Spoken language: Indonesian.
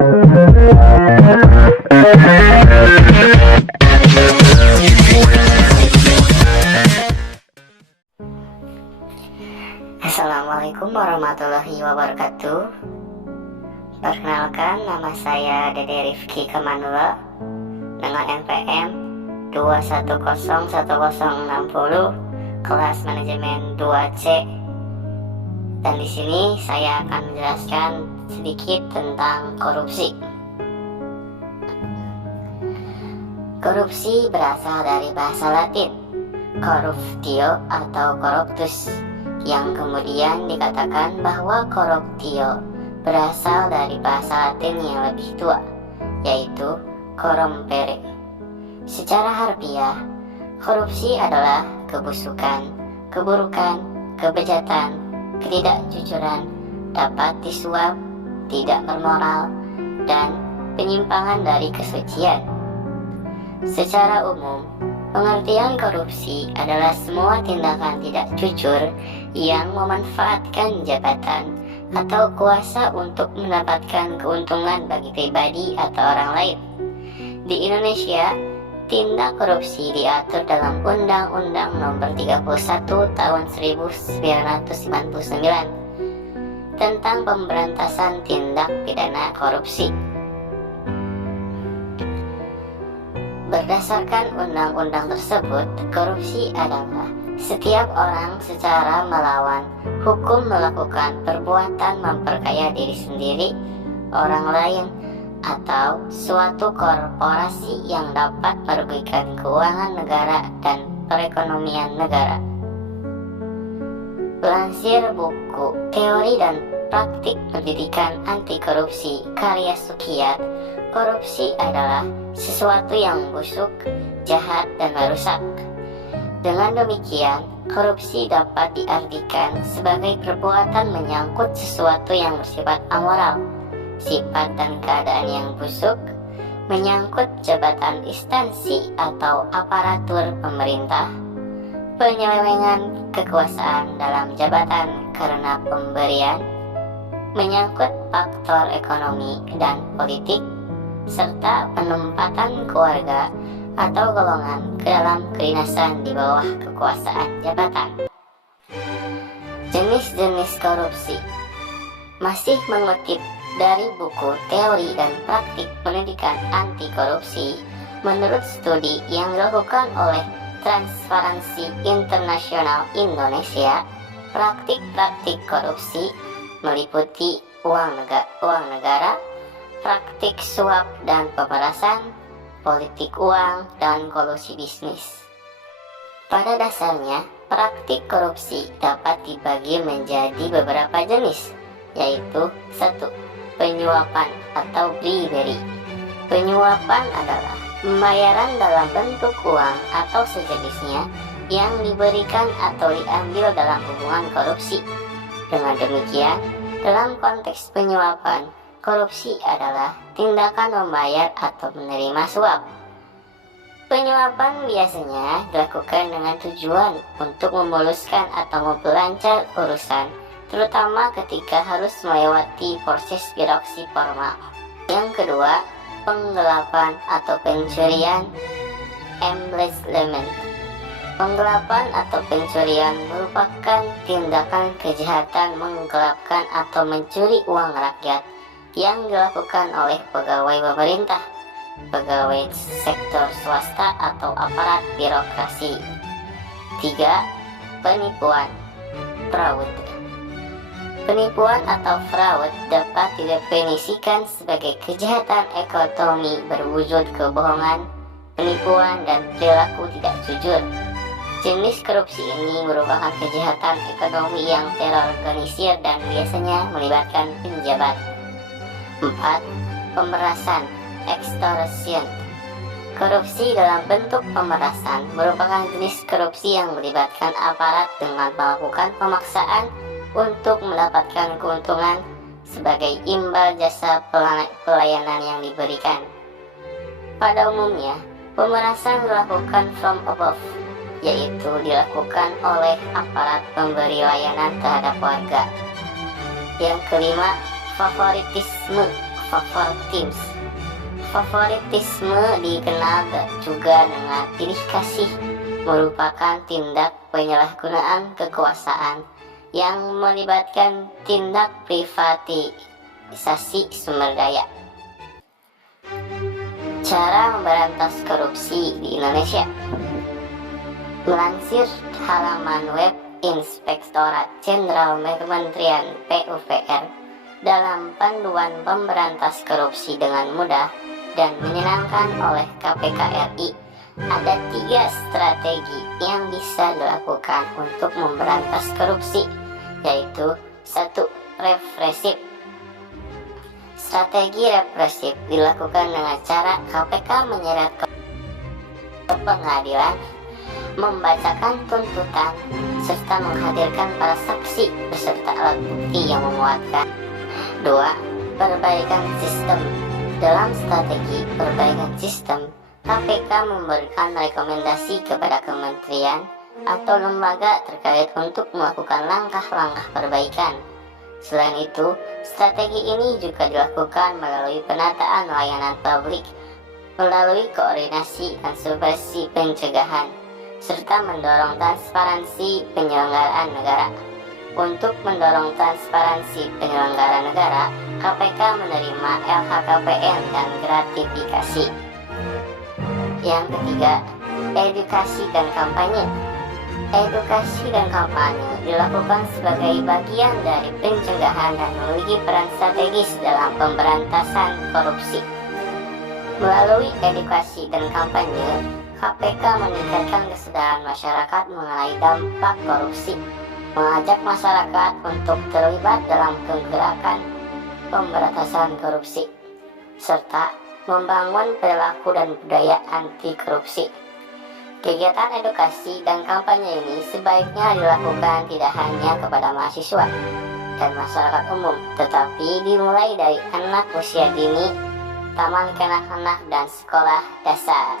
Assalamualaikum warahmatullahi wabarakatuh. Perkenalkan, nama saya Dede Rifki Kamanula dengan NPM 2101060 kelas manajemen 2C. Dan di sini saya akan menjelaskan sedikit tentang korupsi. Korupsi berasal dari bahasa Latin corruptio atau corruptus, yang kemudian dikatakan bahwa corruptio berasal dari bahasa Latin yang lebih tua, yaitu corrompere. Secara harfiah, korupsi adalah kebusukan, keburukan, kebejatan, ketidakjujuran, dapat disuap, tidak bermoral, dan penyimpangan dari kesucian. Secara umum, pengertian korupsi adalah semua tindakan tidak jujur yang memanfaatkan jabatan atau kuasa untuk mendapatkan keuntungan bagi pribadi atau orang lain. Di Indonesia, tindak korupsi diatur dalam Undang-Undang Nomor 31 Tahun 1999 tentang pemberantasan tindak pidana korupsi. Berdasarkan undang-undang tersebut, korupsi adalah setiap orang secara melawan hukum melakukan perbuatan memperkaya diri sendiri, orang lain, atau suatu korporasi yang dapat merugikan keuangan negara dan perekonomian negara. Lansir buku Teori dan Praktik Pendidikan Anti Korupsi karya Sukiyat, korupsi adalah sesuatu yang busuk, jahat, dan merusak. Dengan demikian, korupsi dapat diartikan sebagai perbuatan menyangkut sesuatu yang bersifat amoral, sifat dan keadaan yang busuk, menyangkut jabatan instansi atau aparatur pemerintah, penyelewengan kekuasaan dalam jabatan karena pemberian, menyangkut faktor ekonomi dan politik, serta penempatan keluarga atau golongan ke dalam kedinasan di bawah kekuasaan jabatan. Jenis-jenis korupsi. Masih mengutip dari buku Teori dan Praktik Pendidikan Anti Korupsi, menurut studi yang dilakukan oleh Transparansi Internasional Indonesia, praktik-praktik korupsi meliputi uang negara, praktik suap dan pemerasan, politik uang, dan kolusi bisnis. Pada dasarnya, praktik korupsi dapat dibagi menjadi beberapa jenis, yaitu 1. Penyuapan atau bribery. Penyuapan adalah pembayaran dalam bentuk uang atau sejenisnya yang diberikan atau diambil dalam hubungan korupsi. Dengan demikian, dalam konteks penyuapan, korupsi adalah tindakan membayar atau menerima suap. Penyuapan biasanya dilakukan dengan tujuan untuk memuluskan atau memperlancar urusan, terutama ketika harus melewati proses birokrasi formal. Yang kedua, penggelapan atau pencurian, embezzlement. Penggelapan atau pencurian merupakan tindakan kejahatan menggelapkan atau mencuri uang rakyat yang dilakukan oleh pegawai pemerintah, pegawai sektor swasta, atau aparat birokrasi. 3. Penipuan, fraud. Penipuan atau fraud dapat didefinisikan sebagai kejahatan ekonomi berwujud kebohongan, penipuan, dan perilaku tidak jujur. Jenis korupsi ini merupakan kejahatan ekonomi yang terorganisir dan biasanya melibatkan penjabat. 4. Pemerasan, extortion. Korupsi dalam bentuk pemerasan merupakan jenis korupsi yang melibatkan aparat dengan melakukan pemaksaan untuk mendapatkan keuntungan sebagai imbal jasa pelayanan yang diberikan. Pada umumnya, pemerasan dilakukan from above, yaitu dilakukan oleh aparat pemberi layanan terhadap warga. Yang kelima, favoritisme, Favoritisme dikenal juga dengan pilih kasih, merupakan tindak penyalahgunaan kekuasaan yang melibatkan tindak privatisasi sumber daya. Cara memberantas korupsi di Indonesia. Melansir halaman web Inspektorat Jenderal Kementerian PUPR, dalam panduan pemberantas korupsi dengan mudah dan menyenangkan oleh KPK RI, ada 3 strategi yang bisa dilakukan untuk memberantas korupsi, yaitu 1. Represif. Strategi represif dilakukan dengan cara KPK menyeret ke pengadilan, membacakan tuntutan, serta menghadirkan para saksi beserta alat bukti yang menguatkan. 2. Perbaikan sistem. Dalam strategi perbaikan sistem, KPK memberikan rekomendasi kepada kementerian atau lembaga terkait untuk melakukan langkah-langkah perbaikan. Selain itu, strategi ini juga dilakukan melalui penataan layanan publik, melalui koordinasi dan supervisi pencegahan, serta mendorong transparansi penyelenggaraan negara. Untuk mendorong transparansi penyelenggaraan negara, KPK menerima LHKPN dan gratifikasi. Yang ketiga, edukasi dan kampanye. Edukasi dan kampanye dilakukan sebagai bagian dari pencegahan dan memiliki peran strategis dalam pemberantasan korupsi. Melalui edukasi dan kampanye, KPK meningkatkan kesadaran masyarakat mengenai dampak korupsi, mengajak masyarakat untuk terlibat dalam gerakan pemberantasan korupsi, serta membangun perilaku dan budaya anti korupsi. Kegiatan edukasi dan kampanye ini sebaiknya dilakukan tidak hanya kepada mahasiswa dan masyarakat umum, tetapi dimulai dari anak usia dini, taman kanak-kanak, dan sekolah dasar.